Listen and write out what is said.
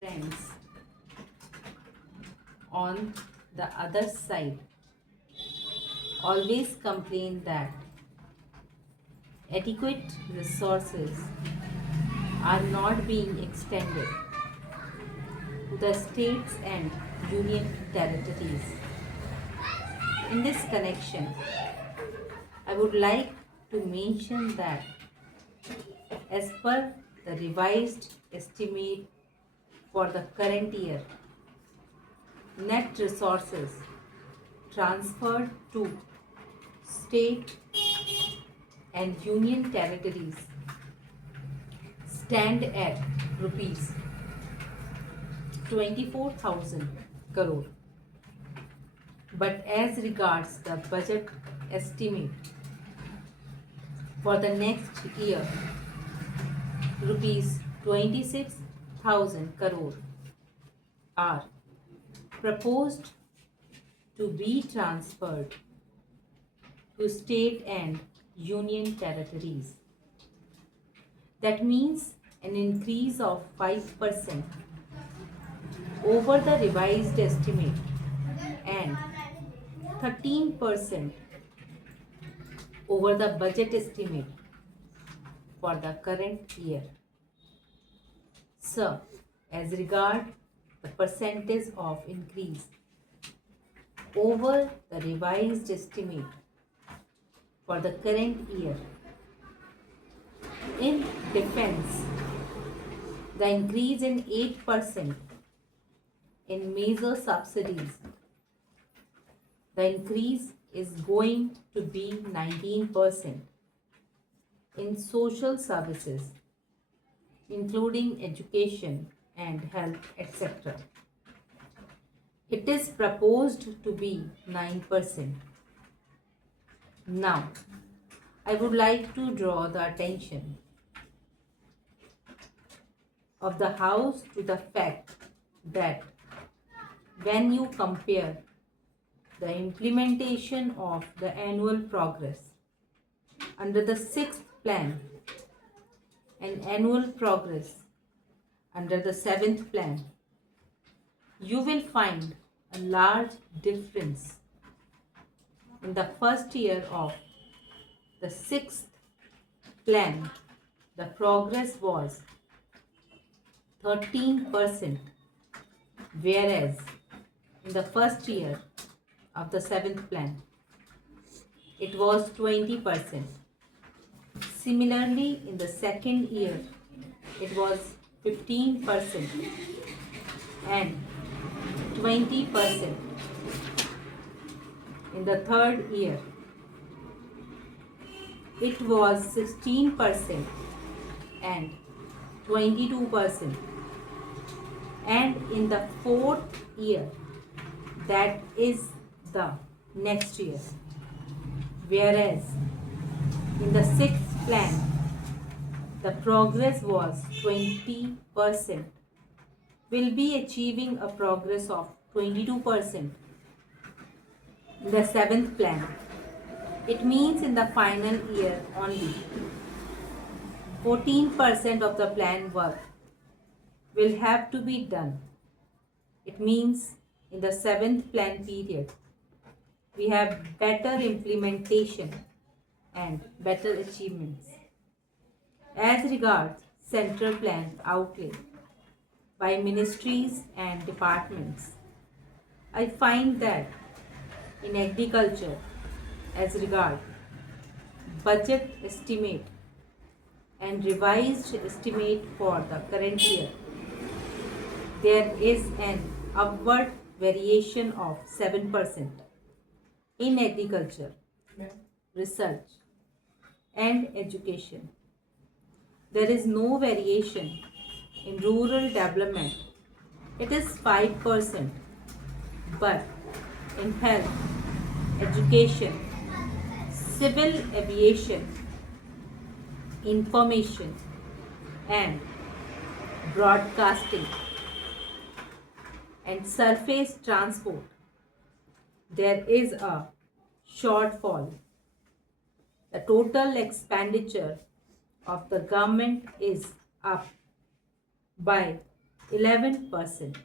Friends, on the other side, always complain that adequate resources are not being extended to the states and union territories. In this connection, I would like to mention that as per the revised estimate for the current year, net resources transferred to state and union territories stand at rupees 24,000 crore. But as regards the budget estimate for the next year, rupees 26,000 crore are proposed to be transferred to state and union territories. That means an increase of 5% over the revised estimate and 13% over the budget estimate for the current year. So, as regard the percentage of increase over the revised estimate for the current year, in defense, the increase in 8% in major subsidies, the increase is going to be 19% in social services, including education and health, etc. It is proposed to be 9%. Now, I would like to draw the attention of the House to the fact that when you compare the implementation of the annual progress under the sixth plan and annual progress under the seventh plan, you will find a large difference. In the first year of the sixth plan, the progress was 13%, whereas in the first year of the seventh plan, it was 20%. Similarly, in the second year, it was 15% and 20%. In the third year, it was 16% and 22%. And in the fourth year, that is the next year, whereas in the sixth plan, the progress was 20%, will be achieving a progress of 22% in the seventh plan. It means in the final year only 14% of the plan work will have to be done. It means in the seventh plan period, we have better implementation and better achievements. As regards central plan outlay by ministries and departments, I find that in agriculture, as regard budget estimate and revised estimate for the current year, there is an upward variation of 7% in agriculture, research and education. There is no variation in rural development. It is 5%, but in health, education, civil aviation, information and broadcasting and surface transport, there is a shortfall. The total expenditure of the government is up by 11%.